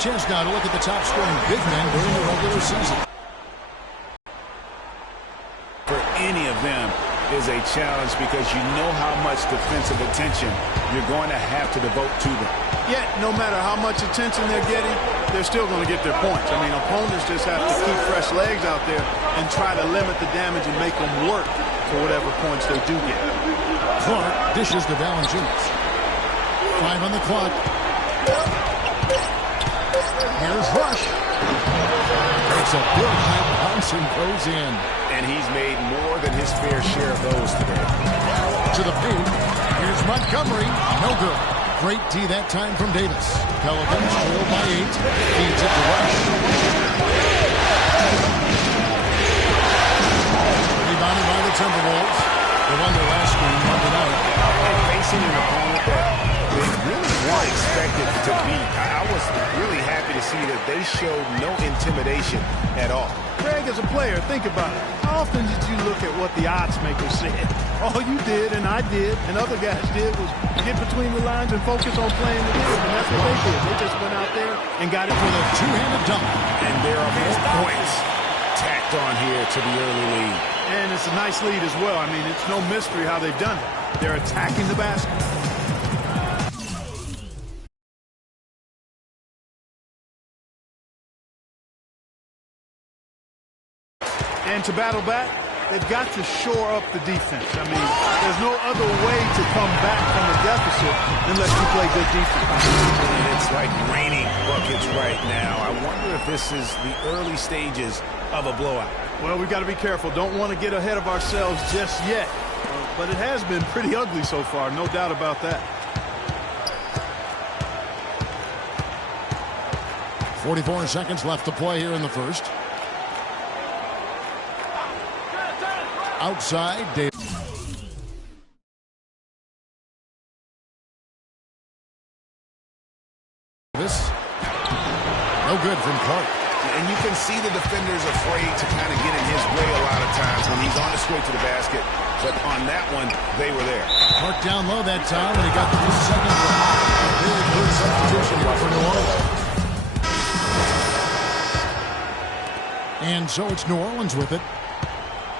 chance now to look at the top scoring big men during the regular season. For any of them is a challenge because you know how much defensive attention you're going to have to devote to them. Yet, no matter how much attention they're getting, they're still going to get their points. I mean, opponents just have to keep fresh legs out there and try to limit the damage and make them work for whatever points they do get. Clark dishes to Valanciunas. 5 on the clock. Here's Rush. It's a good high bounce and goes in. And he's made more than his fair share of those today. To the paint. Here's Montgomery. No good. Great D that time from Davis. Pelicans trail by 8. Feeds it to Rush. Rebounded by the Timberwolves. They won their last game Monday night. And facing an opponent that they really weren't expected to beat. I was really happy to see that they showed no intimidation at all. Greg, as a player, think about it. How often did you look at what the odds makers said? All you did, and I did, and other guys did, was get between the lines and focus on playing the game. And that's what they did. They just went out there and got it with a two-handed dunk. And there are more points tacked on here to the early lead. And it's a nice lead as well. I mean, it's no mystery how they've done it. They're attacking the basket. And to battle back, they've got to shore up the defense. I mean, there's no other way to come back from a deficit unless you play good defense. And it's like raining buckets right now. I wonder if this is the early stages of a blowout. Well, we've got to be careful. Don't want to get ahead of ourselves just yet. But it has been pretty ugly so far, no doubt about that. 44 seconds left to play here in the first. Outside, Davis. No good from Clark. And you can see the defenders afraid to kind of get in his way a lot of times when he's on his way to the basket. But on that one, they were there. Clark down low that time when he got the second one. A really good substitution here for New Orleans. And so it's New Orleans with it.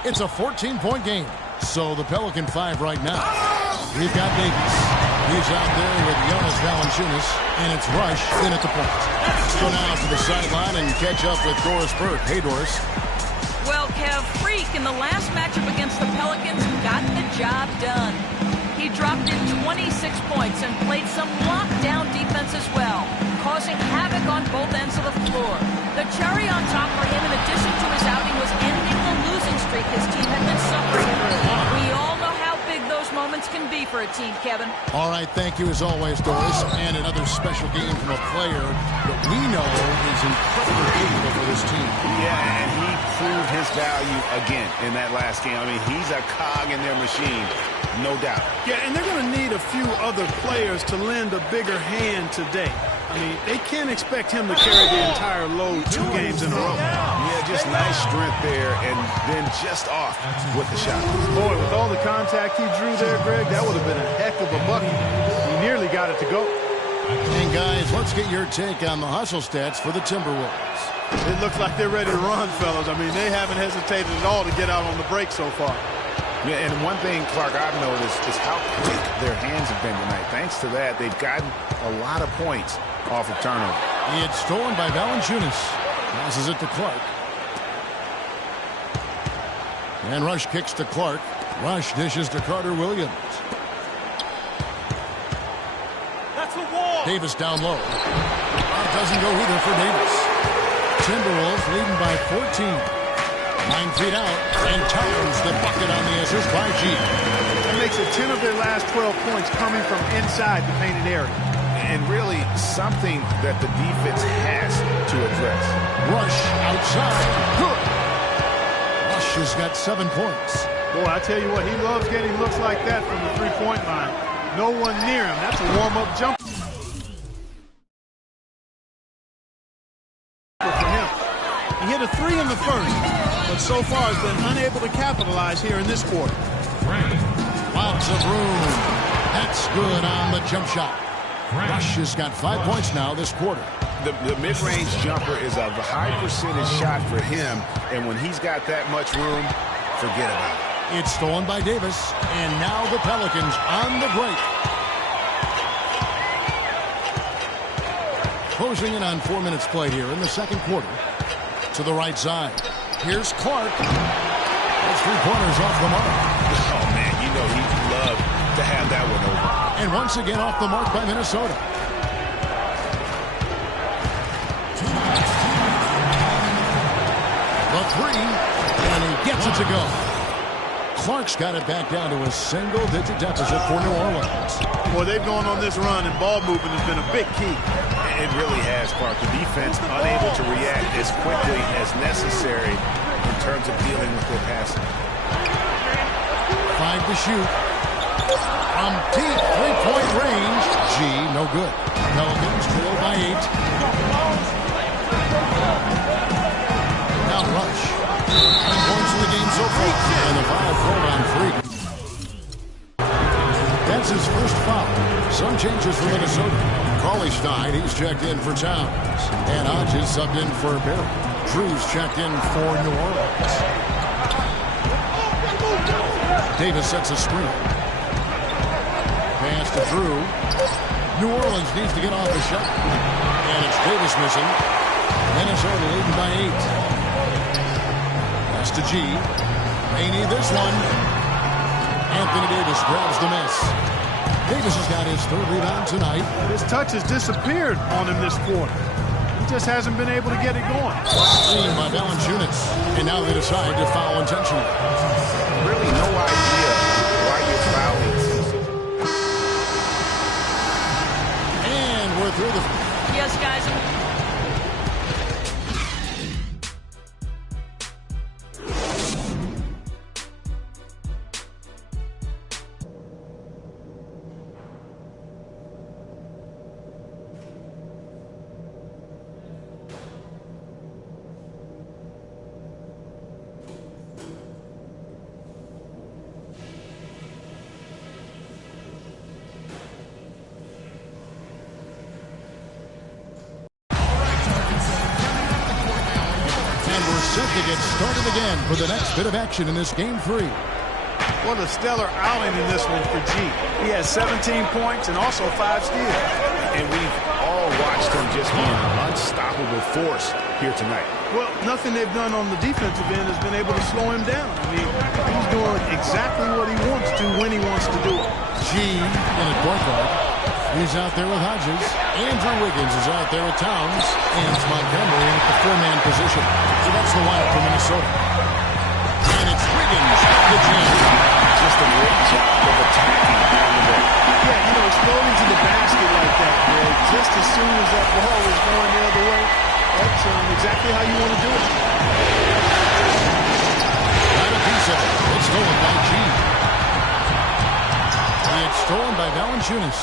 It's a 14-point game. So the Pelican 5 right now. We've got Davis. He's out there with Jonas Valanciunas. And it's Rush in at the point. Let's go now to the sideline and catch up with Doris Burke. Hey, Doris. Well, Kev, Freak in the last matchup against the Pelicans got the job done. He dropped in 26 points and played some lockdown defense as well, causing havoc on both ends of the floor. The cherry on top for him, in addition to his outing, was ending the losing streak his team had been suffering through. We all know how big those moments can be for a team, Kevin. All right, thank you as always, Doris. And another special game from a player that we know is incredibly capable for this team. Yeah, and he proved his value again in that last game. I mean, he's a cog in their machine, no doubt. Yeah, and they're going to need a few other players to lend a bigger hand today. I mean, they can't expect him to carry the entire load 2 games in a row. Yeah, just nice strength there, and then just off with the shot. Boy, with all the contact he drew there, Greg, that would have been a heck of a bucket. He nearly got it to go. And guys, let's get your take on the hustle stats for the Timberwolves. It looks like they're ready to run, fellas. I mean, they haven't hesitated at all to get out on the break so far. Yeah, and one thing, Clark, I've noticed is how quick their hands have been tonight. Thanks to that, they've gotten a lot of points off of turnover. It's stolen by Valanciunas. Passes it to Clark. And Rush kicks to Clark. Rush dishes to Carter Williams. That's a wall. Davis down low. That doesn't go either for Davis. Timberwolves leading by 14. 9 feet out, and Towns the bucket on the assist by G. That makes it 10 of their last 12 points coming from inside the painted area. And really something that the defense has to address. Rush outside. Good. Rush has got 7 points. Boy, I tell you what, he loves getting looks like that from the three-point line. No one near him. That's a warm-up jump for him. He hit a 3 in the first, but so far has been unable to capitalize here in this quarter. Lots of room. That's good on the jump shot. Rush has got 5 points now this quarter. The mid-range jumper is a high percentage shot for him, and when he's got that much room, forget about it. It's stolen by Davis, and now the Pelicans on the break. Closing in on 4 minutes played here in the second quarter. To the right side. Here's Clark. That's 3 pointers off the mark. Oh, man, you know he'd love to have that one over. And once again off the mark by Minnesota. The 3, and he gets it to go. Clark's got it back down to a single-digit deficit for New Orleans. Well, they've gone on this run, and ball movement has been a big key. It really has, Clark. The defense unable to react as quickly as necessary in terms of dealing with their passing. 5 to shoot. From deep three-point range. G, no good. Pelicans trail by 8. Now Rush. 9 points in the game so far. And the foul thrown on Freak. That's his first foul. Some changes for Minnesota. Cauley-Stein, he's checked in for Towns. And Hodges subbed in for Barry. Cruz checked in for New Orleans. Davis sets a screen. Pass to Drew. New Orleans needs to get off the shot. And it's Davis missing. Minnesota leading by 8. Pass to G. They need this one. Anthony Davis grabs the miss. Davis has got his 3rd rebound tonight. His touch has disappeared on him this quarter. He just hasn't been able to get it going. Screen by Valanciunas. And now they decide to foul intentionally. Really no idea why you're fouling. And we're through the... Yes, guys. Set to get started again for the next bit of action in this game 3. What a stellar outing in this one for G. He has 17 points and also 5 steals. And we've all watched him just be an unstoppable force here tonight. Well, nothing they've done on the defensive end has been able to slow him down. I mean, he's doing exactly what he wants to when he wants to do it. G in a point guard. He's out there with Hodges. Andrew Wiggins is out there with Towns. And it's Montgomery at the 4-man position. So that's the lineup for Minnesota. And it's Wiggins at the jam. Just a great job of attacking on the break. Yeah, you know, exploding to the basket like that, Greg, just as soon as that ball is going the other way, that's exactly how you want to do it. Got a piece of it. It's stolen by G. It's stolen by Valanciunas.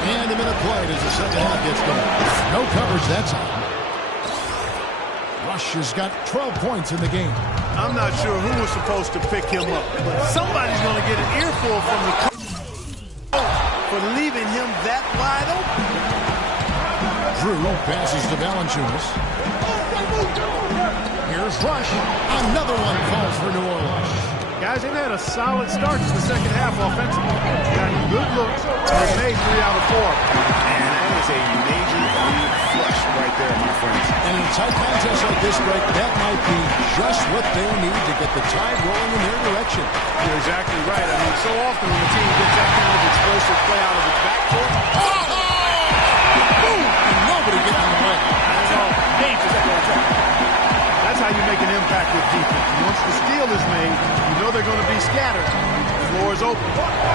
And a minute played as the second half gets going. No coverage that time. Rush has got 12 points in the game. I'm not sure who was supposed to pick him up, but somebody's going to get an earful from the coach for leaving him that wide open. Drew passes to Valanciunas. Here's Rush. Another one falls for New Orleans. Guys, they've had a solid start to the second half offensively. Got good looks. They made 3 out of 4. And that is a major league flush right there, my friends. And in a tight contest like this, Greg, that might be just what they need to get the tide rolling in their direction. You're exactly right. I mean, so often when a team gets that kind of explosive play out of its backcourt, boom! And nobody getting in the way. That's how you make an impact with defense. Once the steal is made, you know they're going to be scattered. The floor is open.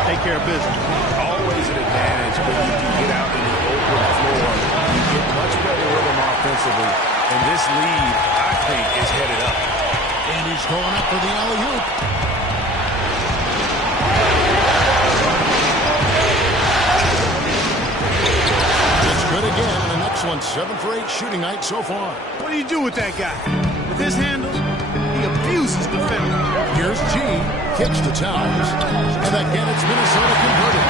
Take care of business. Always an advantage when you can get out in the open floor. You get much better rhythm offensively. And this lead, I think, is headed up. And he's going up for the alley-oop. It's good again. And the next one, 7 for 8 shooting night so far. What do you do with that guy? With his handle, he abuses defenders. Here's G. Kicks to Towns. And again, it's Minnesota converted.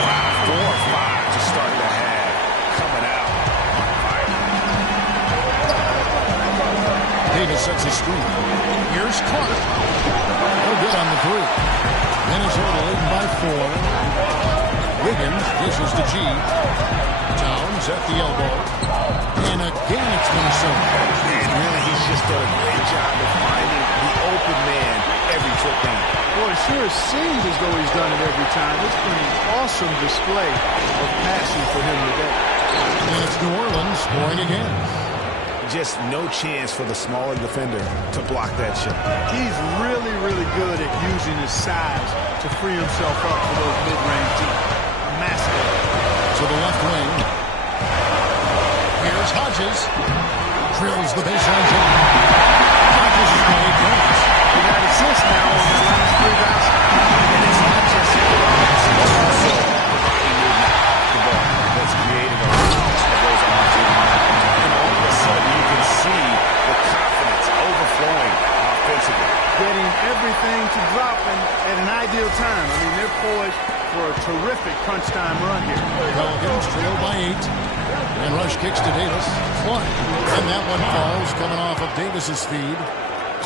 Wow, 4 Davis sets a screen. Here's Clark. No good on the three. Minnesota leading by 4. Wiggins dishes to G. Towns at the elbow. And again it's Minnesota. And really, he's just done a great job of finding the open man every trip down. Boy, it sure seems as though he's done it every time. It's been an awesome display of passing for him today. And it's New Orleans scoring again. Just no chance for the smaller defender to block that shot. He's really, really good at using his size to free himself up for those mid-range deep. Master. To the left wing. Here's Hodges. Drills the baseline jump. Hodges has made points. He got assists now on the last 3 baskets. And it's not just it's also the body movement, the ball that's created a lot of those opportunities. And all of a sudden you can see the confidence overflowing offensively. Getting everything to drop at an ideal time. I mean, they're poised for a terrific crunch time run here. Pelicans trail by 8. And Rush kicks to Davis. Clark. And that one falls coming off of Davis's feed.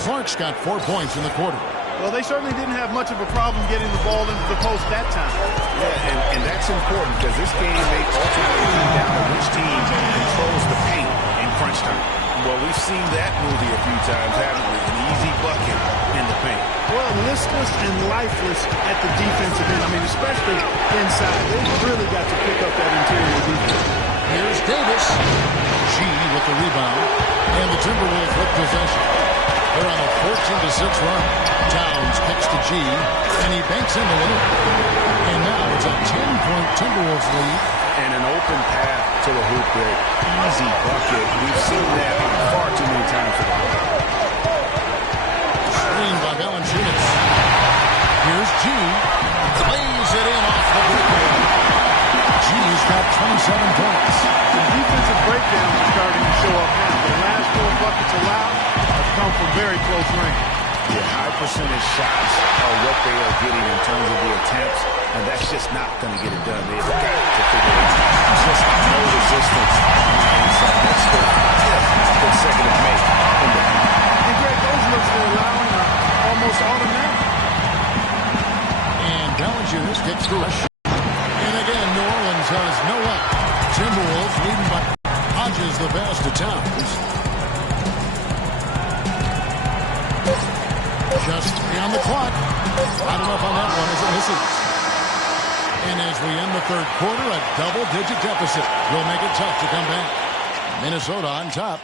Clark's got 4 points in the quarter. Well, they certainly didn't have much of a problem getting the ball into the post that time. Yeah, and that's important because this game may ultimately come down to which team controls the paint in crunch time. Well, we've seen that movie a few times, haven't we? An easy bucket in the paint. Well, listless and lifeless at the defensive end. I mean, especially inside. They've really got to pick up that interior defense. Here's Davis. G with the rebound. And the Timberwolves with possession. They're on a 14-6 run. Towns kicks to G. And he banks in the winner. And now it's a 10-point Timberwolves lead. And an open path to the hoop there. Easy bucket. We've seen that far too many times for them. Screen by Valanciunas. Here's G. Lays it in off the breakaway. G's got 27 points. The defensive breakdown is starting to show up now. The last 4 buckets allowed have come from very close range. The high percentage shots are what they are getting in terms of the attempts, and that's just not going to get it done. They've got to figure it out. Just no resistance on the inside. That's their 5th consecutive make in the paint. And Greg, those looks they're allowing are almost automatic. And Valanciunas kicks to Rush. And again, New Orleans has no up. Timberwolves leading by Hodges the pass to Towns. Just 3 on the clock. Not enough on that one as it misses. And as we end the 3rd quarter, a double-digit deficit will make it tough to come back. Minnesota on top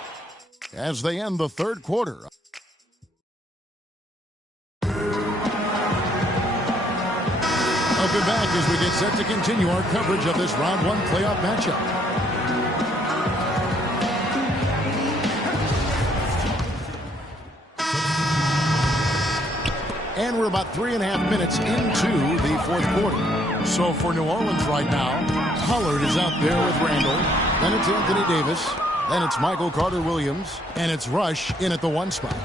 as they end the 3rd quarter. Welcome back as we get set to continue our coverage of this round 1 playoff matchup. And we're about 3.5 minutes into the 4th quarter. So for New Orleans right now, Pollard is out there with Randall. Then it's Anthony Davis. Then it's Michael Carter-Williams. And it's Rush in at the 1 spot.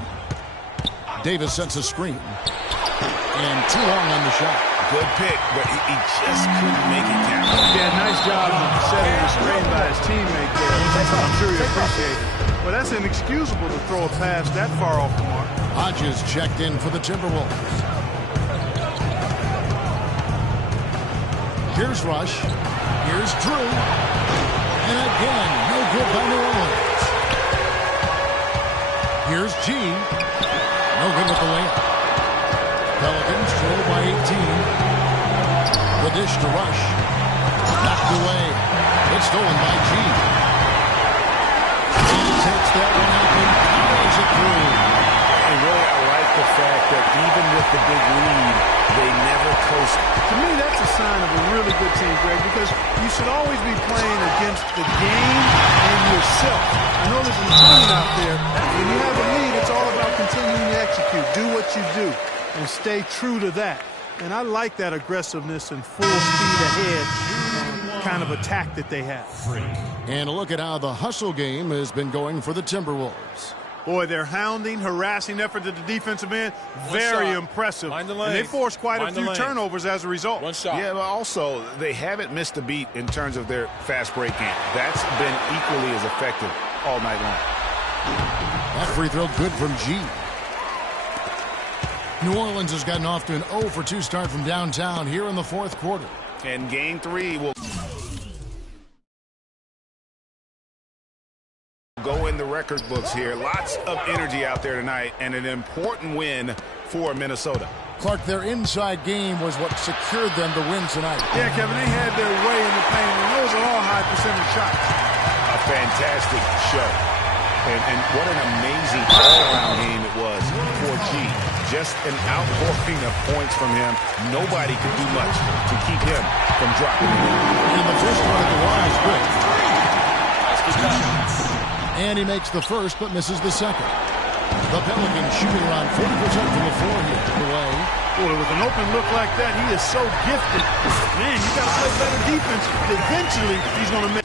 Davis sets a screen. And too long on the shot. Good pick, but he just couldn't make it count. Yeah, nice job of setting the screen by his teammate there. I'm sure he appreciated it. Well, that's inexcusable to throw a pass that far off the mark. Hodges checked in for the Timberwolves. Here's Rush. Here's Drew. And again, no good by New Orleans. Here's G. No good with the layup. Pelicans trail by 18. The dish to Rush. Knocked away. It's stolen by G. He takes that one up and powers it through. And really, I like the fact that even with the big lead, they never coast. To me, that's a sign of a really good team, Greg, because you should always be playing against the game and yourself. I know there's an opponent out there. When you have a lead, it's all about continuing to execute. Do what you do. And stay true to that. And I like that aggressiveness and full speed ahead kind of attack that they have. And a look at how the hustle game has been going for the Timberwolves. Boy, their hounding, harassing effort at the defensive end, very impressive. And they forced quite a few turnovers as a result. One shot. Yeah, but also, they haven't missed a beat in terms of their fast break game. That's been equally as effective all night long. That free throw good from G. New Orleans has gotten off to an 0 for 2 start from downtown here in the fourth quarter. And game 3 will go in the record books here. Lots of energy out there tonight and an important win for Minnesota. Clark, their inside game was what secured them to win tonight. Yeah, Kevin, they had their way in the paint, and those are all high percentage shots. A fantastic show. And what an amazing all-around game it was for G. Just an outpouring of points from him. Nobody could do much to keep him from dropping it. And the first one at the line is good. And he makes the first but misses the second. The Pelicans shooting around 40% from the floor here. Away. Boy, with an open look like that, he is so gifted. Man, you got to play better defense. Eventually, he's going to make.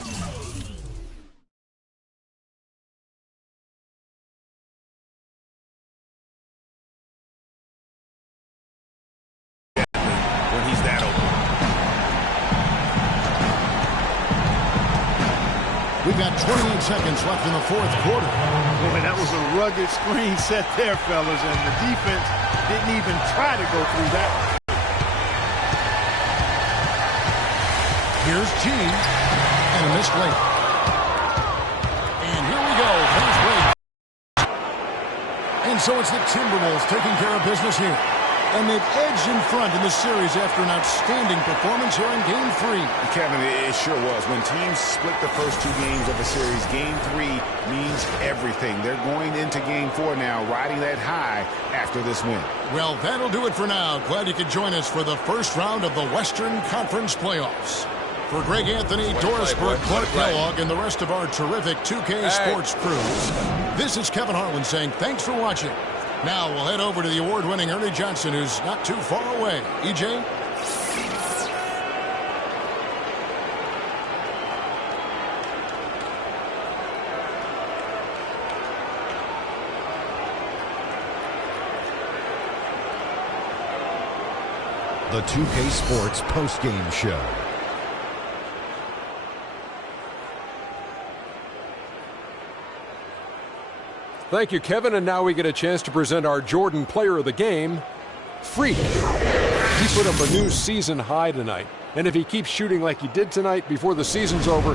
When he's that open. We've got 28 seconds left in the fourth quarter. Boy, that was a rugged screen set there, fellas, and the defense didn't even try to go through that. Here's G. And a missed layup. And here we go. Fast break. And so it's the Timberwolves taking care of business here. And they've edged in front in the series after an outstanding performance here in Game 3. Kevin, it sure was. When teams split the first 2 games of a series, Game 3 means everything. They're going into Game 4 now, riding that high after this win. Well, that'll do it for now. Glad you could join us for the first round of the Western Conference Playoffs. For Greg Anthony, Doris Burke, Clark Kellogg, and the rest of our terrific 2K Sports crews, this is Kevin Harlan saying thanks for watching. Now we'll head over to the award-winning Ernie Johnson, who's not too far away. EJ? The 2K Sports postgame show. Thank you, Kevin. And now we get a chance to present our Jordan Player of the Game, Freak. He put up a new season high tonight. And if he keeps shooting like he did tonight before the season's over,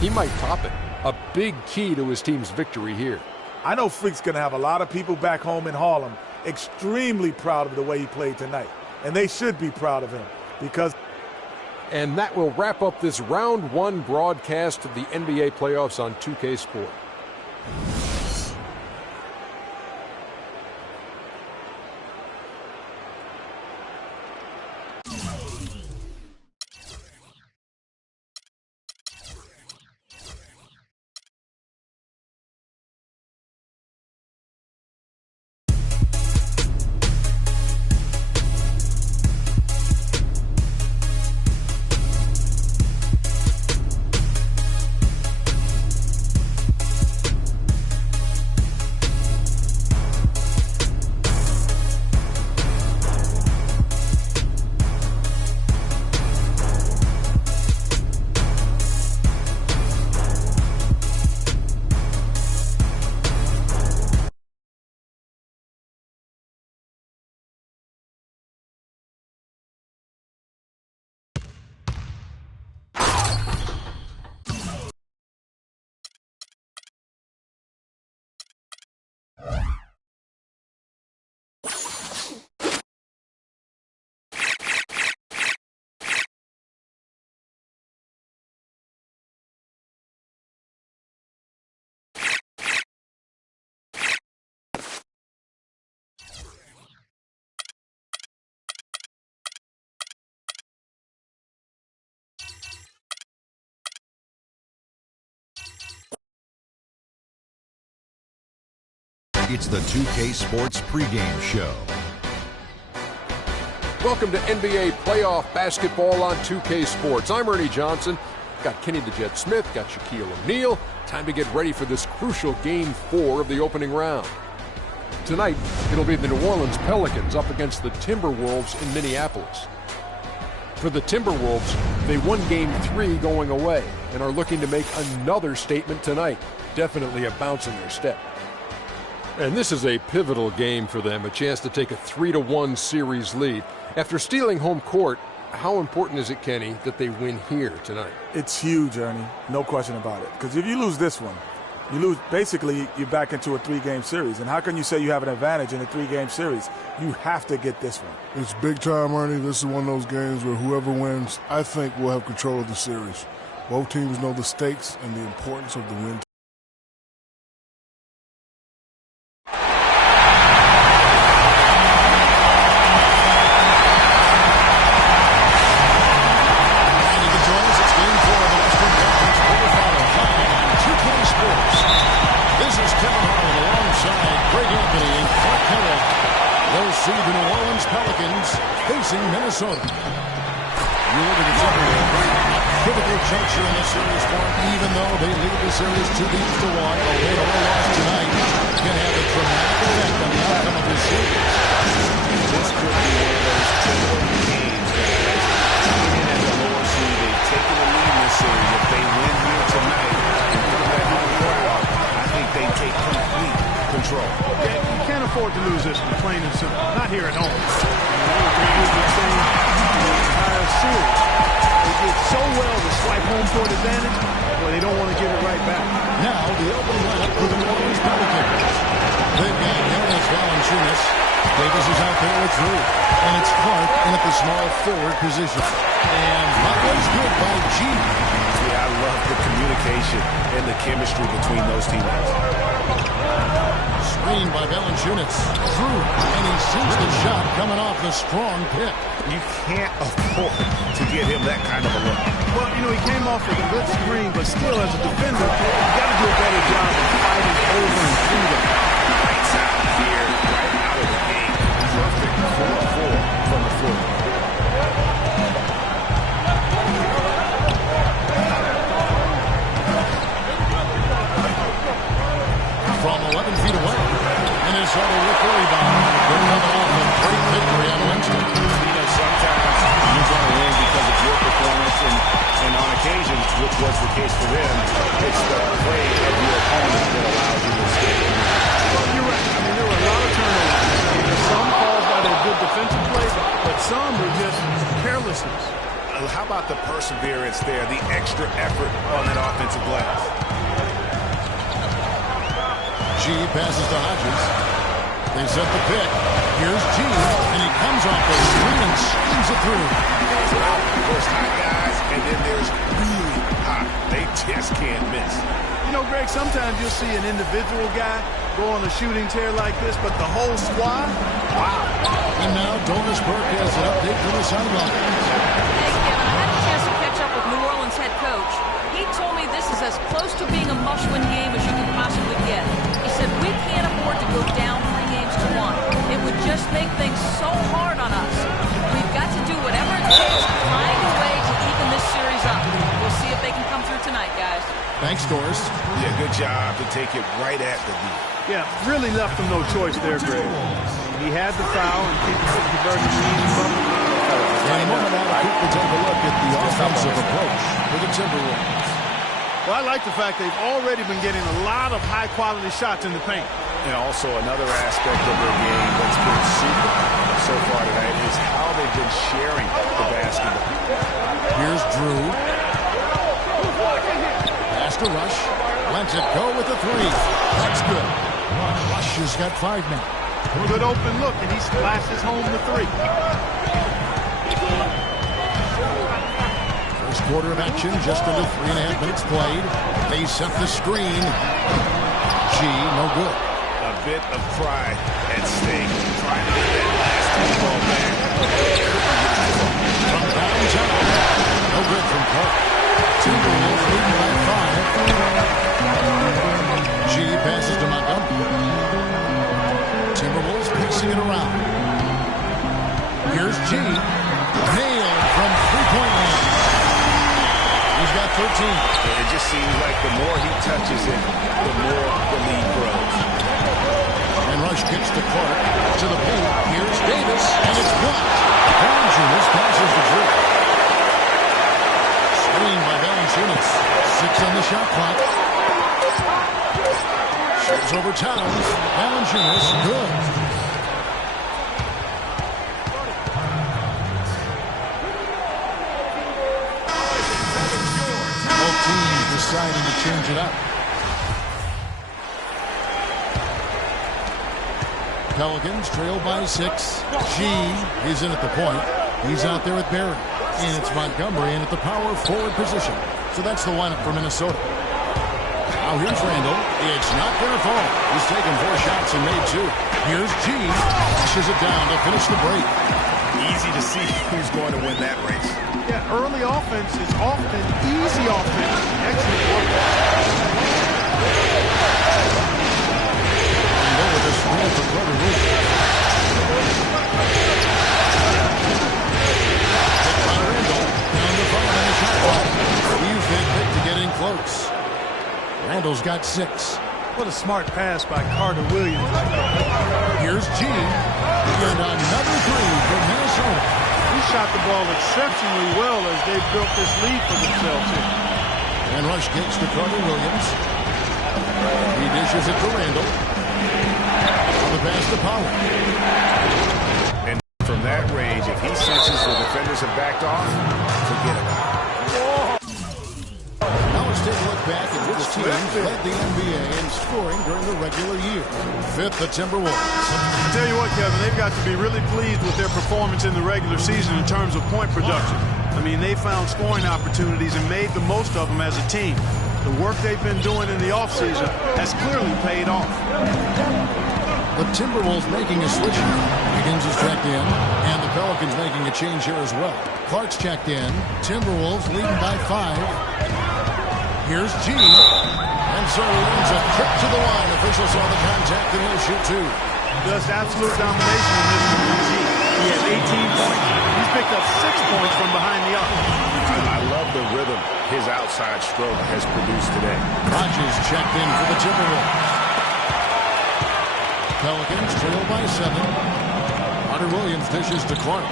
he might top it. A big key to his team's victory here. I know Freak's going to have a lot of people back home in Harlem extremely proud of the way he played tonight. And they should be proud of him because... And that will wrap up this round 1 broadcast of the NBA playoffs on 2K Sport. It's the 2K Sports pregame show. Welcome to NBA playoff basketball on 2K Sports. I'm Ernie Johnson. Got Kenny the Jet Smith, got Shaquille O'Neal. Time to get ready for this crucial Game 4 of the opening round. Tonight, it'll be the New Orleans Pelicans up against the Timberwolves in Minneapolis. For the Timberwolves, they won Game 3 going away and are looking to make another statement tonight. Definitely a bounce in their step. And this is a pivotal game for them, a chance to take a 3-1 series lead. After stealing home court, how important is it, Kenny, that they win here tonight? It's huge, Ernie. No question about it. Because if you lose this one, you lose, basically, you're back into a 3-game series. And how can you say you have an advantage in a 3-game series? You have to get this one. It's big time, Ernie. This is one of those games where whoever wins, I think, will have control of the series. Both teams know the stakes and the importance of the win. See the New Orleans Pelicans facing Minnesota. You look at the pivotal juncture in the series for them, even though they lead the series 2-1. A win or a loss tonight can have a dramatic effect on the outcome of this series. This could be one of those pivotal games, guys. Coming in as a lower seed, they've taken the lead in this series. If they win here tonight in front of that home crowd, I think they take complete control. Okay, you can't afford to lose this one, plain and simple. Not here at home. They lose the entire series. They did so well to swipe home court advantage, but they don't want to give it right back. Now the opening lineup for the New Orleans Pelicans. They've got Jonas Valanciunas. Davis is out there with Drew. And it's Clark in at the small forward position. And that was good by G. Yeah, I love the communication and the chemistry between those teammates. Screen by Valanciunas. Drew, and he sees the shot coming off the strong pick. You can't afford to get him that kind of a look. Well, you know, he came off with a good screen, but still, as a defender, you got to do a better job of fighting over and through them. Lights out here, right out of the game. Perfect 4-4 from the floor. From 11 feet away. Minnesota with the rebound. They're coming off a great victory on Wednesday. You know, sometimes you're going to win because of your performance, and on occasions, which was the case for them, it's the play of your opponent that allows you to escape. Well, you're right. I mean, there were a lot of turnovers. Some caused by their good defensive play, but some were just carelessness. How about the perseverance there, the extra effort on that offensive glass? G passes to Hodges. They set the pick. Here's G, and he comes off the screen and schemes it through. There's hot guys, and then there's really hot. They just can't miss. You know, Greg, sometimes you'll see an individual guy go on a shooting tear like this, but the whole squad, wow. And now Doris Burke has an update from the sideline. Hey, Kevin, I had a chance to catch up with New Orleans head coach. He told me this is as close to being a must-win game as you can possibly get. He said we can't afford to go down 3 games to 1. It would just make things so hard on us. We've got to do whatever it takes to find a way to even this series up. We'll see if they can come through tonight, guys. Thanks, Doris. Yeah, good job to take it right at the knee. Yeah, really left him no choice there, Greg. He had the foul, and people could convert it to easy bucket. In a moment now, we'll take a look at the offensive approach for the Timberwolves. Well, I like the fact they've already been getting a lot of high-quality shots in the paint. And also another aspect of their game that's been super so far tonight is how they've been sharing the basketball. Here's Drew. Pass to Rush. Lets it go with the 3. That's good. Rush has got 5 now. Good open look, and he splashes home the 3. First quarter of action, just under 3.5 minutes played. They set the screen. G, no good. A bit of pride at stake, trying to get that last ball back. From downtown, no good from Clark. Timberwolves leading by 5. G passes to Montgomery. Timberwolves passing it around. Here's G. Nailed from three-point line. He's got 13. It just seems like the more he touches it, the more the lead grows. And Rush kicks to Clark to the paint. Here's Davis, and it's blocked. Valanciunas passes to Drew. Screen by Valanciunas. 6 on the shot clock. Falls over Towns. Valanciunas, good. Both teams deciding to change it up. Pelicans trail by 6. He's in at the point. He's out there with Barry. And it's Montgomery in at the power forward position. So that's the lineup for Minnesota. Now here's Randall. It's not going to fall. He's taken 4 shots and made 2. Here's G. Pushes it down to finish the break. Easy to see who's going to win that race. Yeah, early offense is often easy offense. Excellent work. And over the screen for Carter Williams. Randall down the bottom in the shot clock. Used that pick to get in close. Randall's got 6. What a smart pass by Carter Williams. Here's G. And another 3 for Minnesota. He shot the ball exceptionally well as they built this lead for themselves here. And rush gets to Carter Williams. He dishes it to Randall. On the pass to Powell. And from that range, if he senses the defenders have backed off, forget about it. Now let's take a look back at which teams led the NBA in scoring during the regular year. 5th, the Timberwolves. I tell you what, Kevin, they've got to be really pleased with their performance in the regular season in terms of point production. I mean, they found scoring opportunities and made the most of them as a team. The work they've been doing in the offseason has clearly paid off. The Timberwolves making a switch here. Higgins is checked in, and the Pelicans making a change here as well. Clark's checked in. Timberwolves leading by 5. Here's G. And so ends a trip to the line. Official saw the contact, and he'll shoot 2. Just absolute domination in this one from G. He has 18 points. He's picked up 6 points from behind the arc. I love the rhythm his outside stroke has produced today. Hodges checked in for the Timberwolves. Pelicans trail by 7. Hunter Williams dishes to Clark.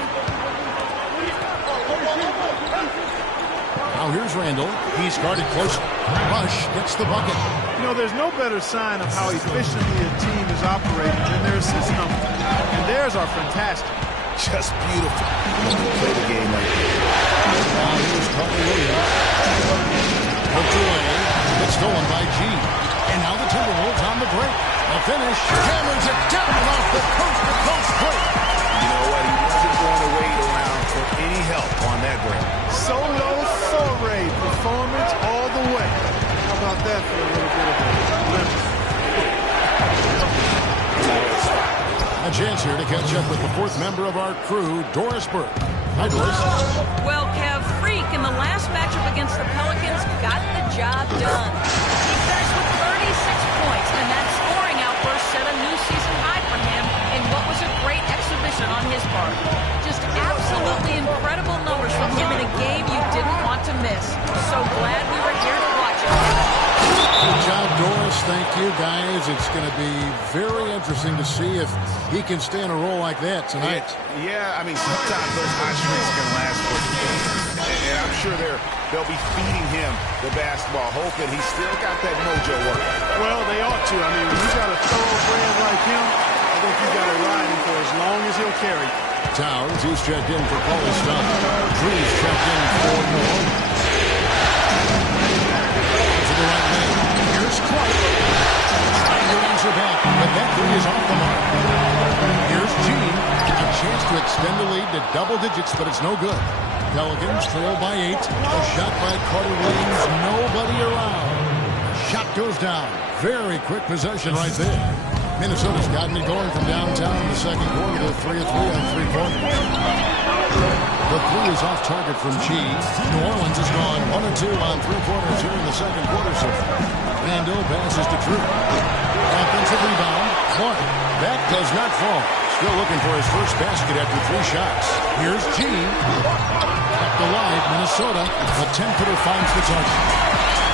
Now here's Randall. He's guarded closely. Rush gets the bucket. You know, there's no better sign of how efficiently a team is operating than their assist numbers. And theirs are fantastic. Just beautiful when you play the game like this. Now here's Carter Williams. Poked away. It's stolen by G. And now the Timberwolves on the break. The finish. Hammers it down off the coast-to-coast break. You know what? He wasn't going to wait around for any help on that break. Solo foray performance all the way. How about that for a little bit of a limit? A chance here to catch up with the 4th member of our crew, Doris Burke. Hi, Doris. Well, Kev, Freak in the last matchup against the Pelicans got the job done. He finished with 36 points, and that scoring outburst set a new season high for him in what was a great exhibition on his part. Just absolutely incredible numbers from him in a game you didn't want to miss. So glad we were here to watch it. Good job, Doris. Thank you, guys. It's going to be very interesting to see if he can stay in a role like that tonight. Yeah, I mean, sometimes those hot streaks can last for days. And I'm sure they'll be feeding him the basketball, hoping he's still got that mojo working. Well, they ought to. I mean, when you got a thoroughbred like him, I think you got to ride him for as long as he'll carry. Towns, he's checked in for Paulie Stump. Drew's checked in for New Orleans. To the right lane. Here's Clark. Trying to answer back, but that 3 is off the mark. Here's G. A chance to extend the lead to double digits, but it's no good. Pelicans trail by 8. A shot by Carter Williams. Nobody around. Shot goes down. Very quick possession right there. Minnesota's gotten it going from downtown in the second quarter. They're 3 of 3 on 3-pointers. The 3 is off target from G. New Orleans has gone 1 of 2 on 3-pointers here in the second quarter. So Randall passes to Drew. Offensive rebound. Clark. That does not fall. Still looking for his first basket after 3 shots. Here's G. Kept alive, Minnesota. The 10-footer finds the target.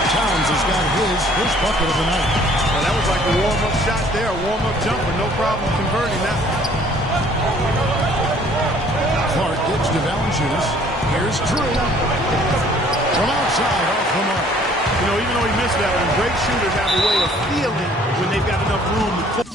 Towns has got his first bucket of the night. Well, that was like a warm-up shot there, a warm-up jumper. No problem converting that one. Clark gets to Valanciunas. Here's Drew. From outside, off the mark. You know, even though he missed that one, great shooters have a way of feeling when they got enough room to